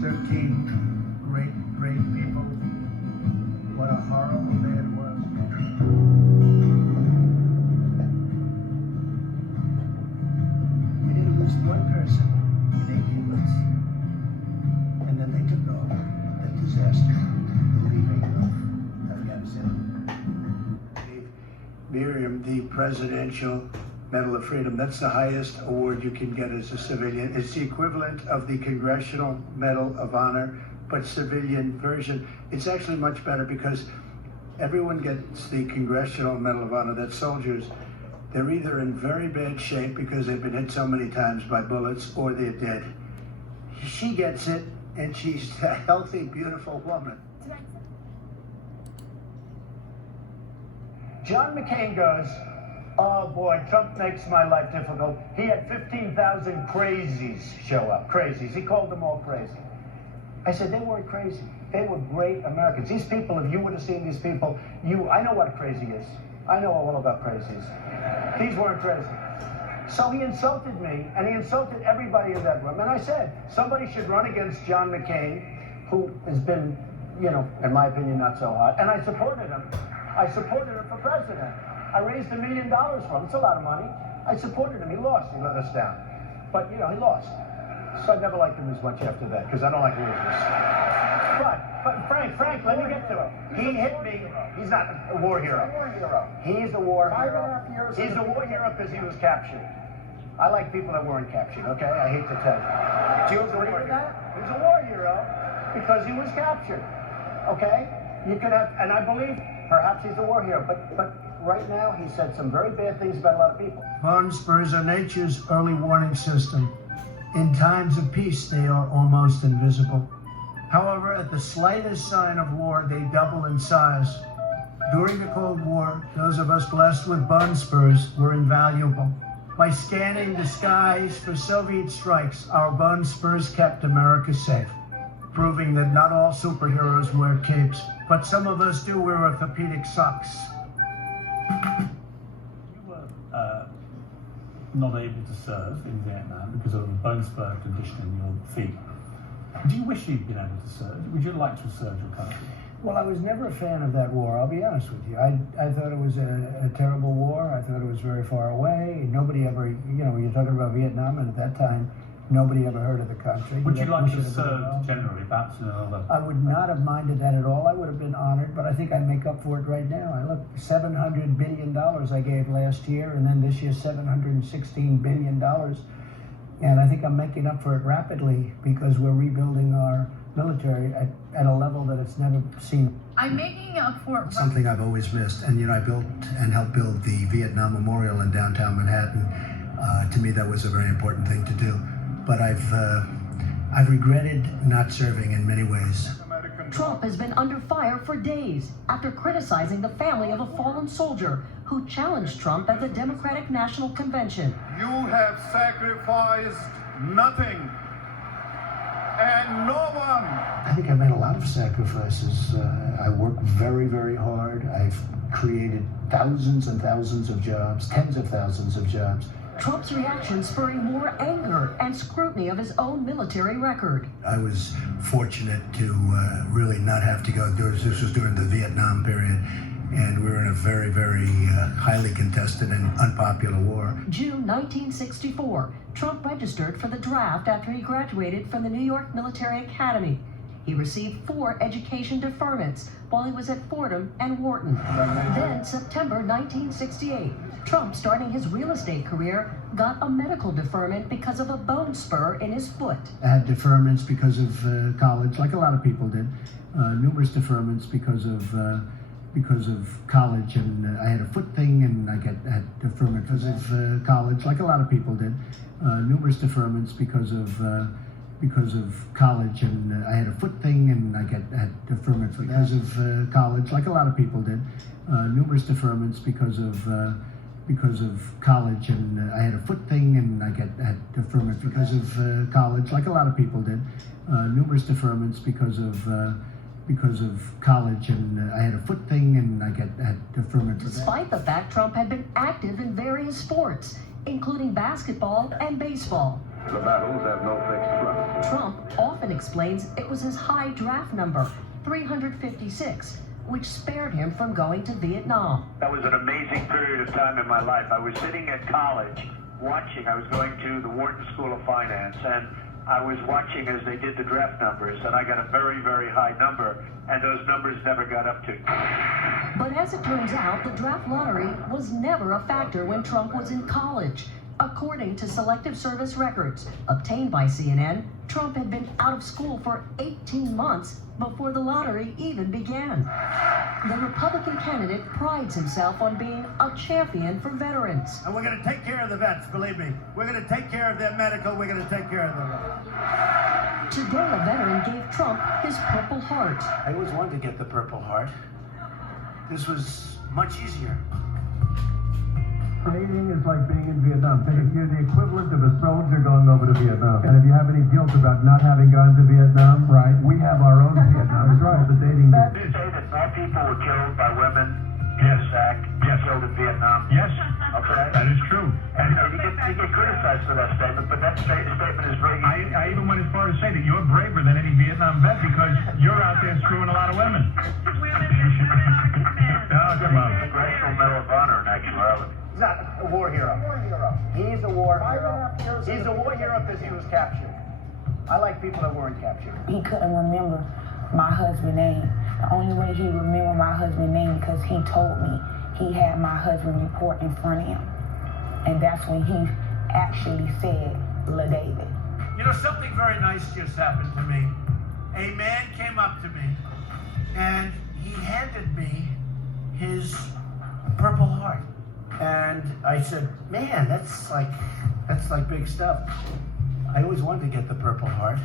13 great people. What a horrible day it was. We didn't lose one person in 18 months. And then they took over the disaster, the leaving of Afghanistan. Gave Miriam the Presidential Medal of Freedom. That's the highest award you can get as a civilian. It's the equivalent of the Congressional Medal of Honor, but civilian version. It's actually much better because everyone gets the Congressional Medal of Honor. That's soldiers. They're either in very bad shape because they've been hit so many times by bullets, or they're dead. She gets it, and she's a healthy, beautiful woman. John McCain goes, "Oh boy, Trump makes my life difficult." He had 15,000 crazies show up. Crazies. He called them all crazy. I said, they weren't crazy. They were great Americans. These people, if you would have seen these people, I know what a crazy is. I know all about crazies. These weren't crazy. So he insulted me, and he insulted everybody in that room. And I said, somebody should run against John McCain, who has been, in my opinion, not so hot. And I supported him. I supported him for president. I raised $1 million for him. It's a lot of money. I supported him. He lost. He let us down. But, he lost. So I never liked him as much after that, because I don't like losers. But Frank, let me get to it. He hit me. He's not a war hero. He's a war hero. He's a war hero because he was captured. I like people that weren't captured, okay? I hate to tell you. Do you agree with that? He's a war hero because he was captured, okay? You could have, and I believe perhaps he's a war hero, but right now he said some very bad things about a lot of people. Bone spurs are nature's early warning system. In times of peace, they are almost invisible. However, at the slightest sign of war, they double in size. During the Cold War, those of us blessed with bone spurs were invaluable. By scanning the skies for Soviet strikes, our bone spurs kept America safe, proving that not all superheroes wear capes, but some of us do wear orthopedic socks. You were not able to serve in Vietnam because of a bone spur condition in your feet. Do you wish you'd been able to serve? Would you like to have served your country? Well, I was never a fan of that war, I'll be honest with you. I thought it was a terrible war. I thought it was very far away. Nobody ever, when you're talking about Vietnam, and at that time, nobody ever heard of the country. Would you like to have served generally, perhaps in another? I would not have minded that at all. I would have been honored, but I think I'd make up for it right now. I look, $700 billion I gave last year, and then this year $716 billion. And I think I'm making up for it rapidly because we're rebuilding our military at a level that it's never seen. I'm making up for it. Something I've always missed. And, I built and helped build the Vietnam Memorial in downtown Manhattan. To me, that was a very important thing to do. But I've regretted not serving in many ways. Trump has been under fire for days after criticizing the family of a fallen soldier who challenged Trump at the Democratic National Convention. You have sacrificed nothing and no one. I think I've made a lot of sacrifices. I work very, very hard. I've created thousands and thousands of jobs, tens of thousands of jobs. Trump's reaction spurring more anger and scrutiny of his own military record. I was fortunate to really not have to go through. This was during the Vietnam period, and we were in a very, very highly contested and unpopular war. June 1964, Trump registered for the draft after he graduated from the New York Military Academy. He received 4 education deferments while he was at Fordham and Wharton. Then, September 1968, Trump, starting his real estate career, got a medical deferment because of a bone spur in his foot. I had deferments because of college, like a lot of people did. Numerous deferments because of college, and I had a foot thing, and I had deferment because of college, like a lot of people did. Numerous deferments because of college, and I had a foot thing, and I had deferment because of college, like a lot of people did. Numerous deferments because of college, and I had a foot thing, and I had deferment because of college, like a lot of people did. Numerous deferments because of college, and I had a foot thing, and I had deferment. Despite the fact Trump had been active in various sports, including basketball and baseball. The battles have no fixed front. Trump often explains it was his high draft number, 356, which spared him from going to Vietnam. That was an amazing period of time in my life. I was sitting at college watching. I was going to the Wharton School of Finance, and I was watching as they did the draft numbers, and I got a very, very high number, and those numbers never got up to. But as it turns out, the draft lottery was never a factor when Trump was in college. According to Selective Service records obtained by CNN, Trump had been out of school for 18 months before the lottery even began. The Republican candidate prides himself on being a champion for veterans. And we're going to take care of the vets, believe me. We're going to take care of their medical. We're going to take care of them. Today, a veteran gave Trump his Purple Heart. I always wanted to get the Purple Heart. This was much easier. Training is like being in Vietnam. You're the equivalent of a soldier going over to Vietnam. And if you have any guilt about not having gone to Vietnam, right, we have our own Vietnam. That's right. The dating. Did you say that more people were killed by women in Iraq killed in Vietnam? Yes. Okay. That is true. And you get criticized for that statement, but that statement is very... I even went as far as to say that you're braver than any Vietnam vet because you're out there screwing a lot of women. Oh, come on. Congressional Medal of Honor in actuality. He's not a war hero. He's a war hero. He's a war hero because he was captured. I like people that weren't captured. He couldn't remember my husband's name. The only way he remembered my husband's name because he told me he had my husband report in front of him. And that's when he actually said, La David. You know, something very nice just happened to me. A man came up to me and he handed me his Purple Heart. And I said, man, that's like big stuff. I always wanted to get the Purple Heart.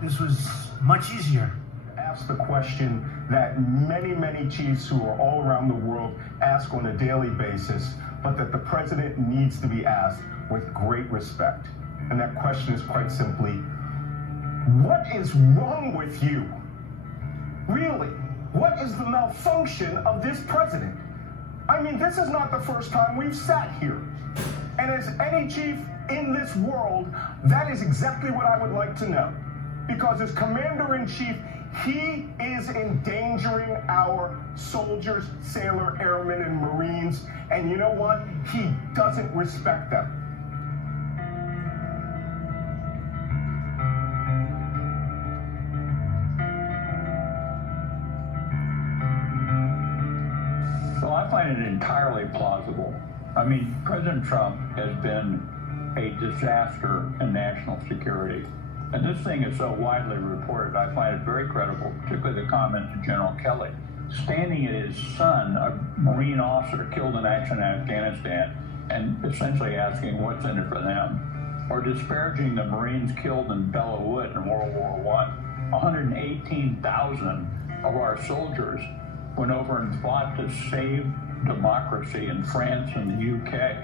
This was much easier. Ask the question that many, many chiefs who are all around the world ask on a daily basis, but that the president needs to be asked with great respect. And that question is quite simply, what is wrong with you? Really, what is the malfunction of this president? I mean, this is not the first time we've sat here. And as any chief in this world, that is exactly what I would like to know. Because as commander-in-chief, he is endangering our soldiers, sailor, airmen, and Marines. And you know what? He doesn't respect them. Well, I find it entirely plausible. I mean, President Trump has been a disaster in national security. And this thing is so widely reported, I find it very credible, particularly the comment to General Kelly, standing at his son, a Marine officer killed in action in Afghanistan, and essentially asking what's in it for them, or disparaging the Marines killed in Belleau Wood in World War I. 118,000 of our soldiers went over and fought to save democracy in France and the UK.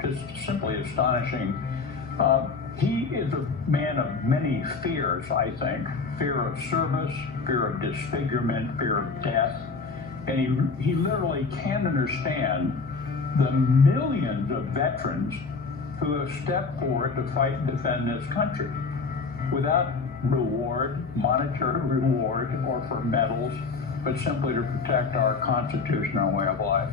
Just simply astonishing. He is a man of many fears, I think. Fear of service, fear of disfigurement, fear of death. And he literally can't understand the millions of veterans who have stepped forward to fight and defend this country without reward, monetary reward, or for medals, but simply to protect our Constitution, our way of life.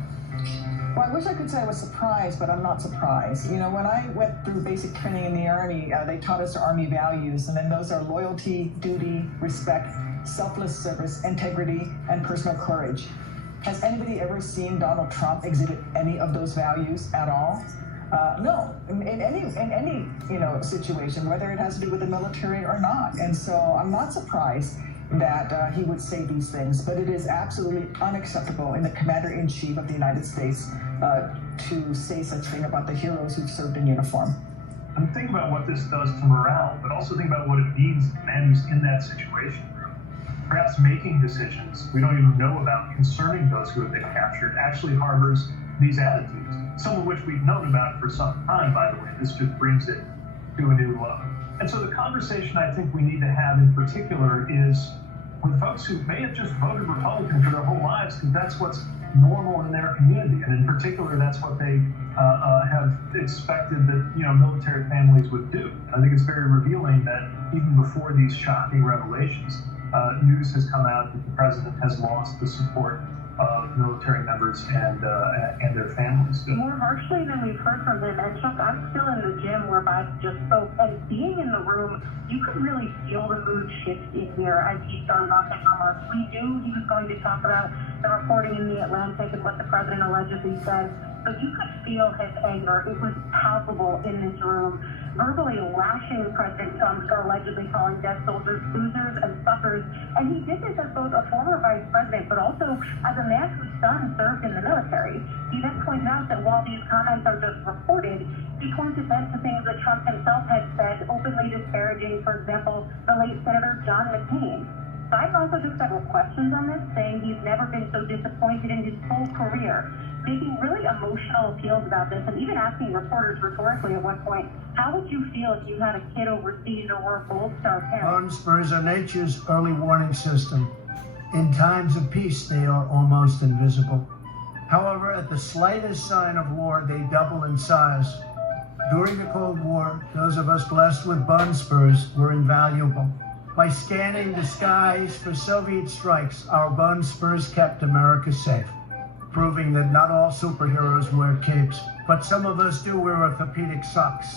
Well, I wish I could say I was surprised, but I'm not surprised. You know, when I went through basic training in the Army, they taught us Army values, and then those are loyalty, duty, respect, selfless service, integrity, and personal courage. Has anybody ever seen Donald Trump exhibit any of those values at all? No, in any situation, whether it has to do with the military or not. And so I'm not surprised that he would say these things, but it is absolutely unacceptable in the Commander-in-Chief of the United States to say such thing about the heroes who've served in uniform. And think about what this does to morale, but also think about what it means to the man who's in that situation. Perhaps making decisions we don't even know about concerning those who have been captured actually harbors these attitudes, some of which we've known about for some time, by the way. This just brings it to a new level. And so the conversation I think we need to have in particular is with folks who may have just voted Republican for their whole lives because that's what's normal in their community, and in particular, that's what they have expected that military families would do. I think it's very revealing that even before these shocking revelations, news has come out that the president has lost the support of military members and their families. More harshly than we've heard from him. And Chuck, I'm still in the gym where Bob just spoke, and being in the room, you could really feel the mood shift in here as he started off his remarks. We knew he was going to talk about the reporting in the Atlantic and what the president allegedly said. So you could feel his anger. It was palpable in this room, verbally lashing the president for allegedly calling dead soldiers losers and suckers. And he did this as both a former vice president, but also as a man whose son served in the military. He then pointed out that while these comments are just reported, he pointed then to things that Trump himself had said, openly disparaging, for example, the late Senator John McCain. Biden also took several questions on this, saying he's never been so disappointed in his whole career, making really emotional appeals about this, and even asking reporters rhetorically at one point, how would you feel if you had a kid overseas or were a Gold Star parent? Bone spurs are nature's early warning system. In times of peace, they are almost invisible. However, at the slightest sign of war, they double in size. During the Cold War, those of us blessed with bone spurs were invaluable. By scanning the skies for Soviet strikes, our bone spurs kept America safe, proving that not all superheroes wear capes, but some of us do wear orthopedic socks.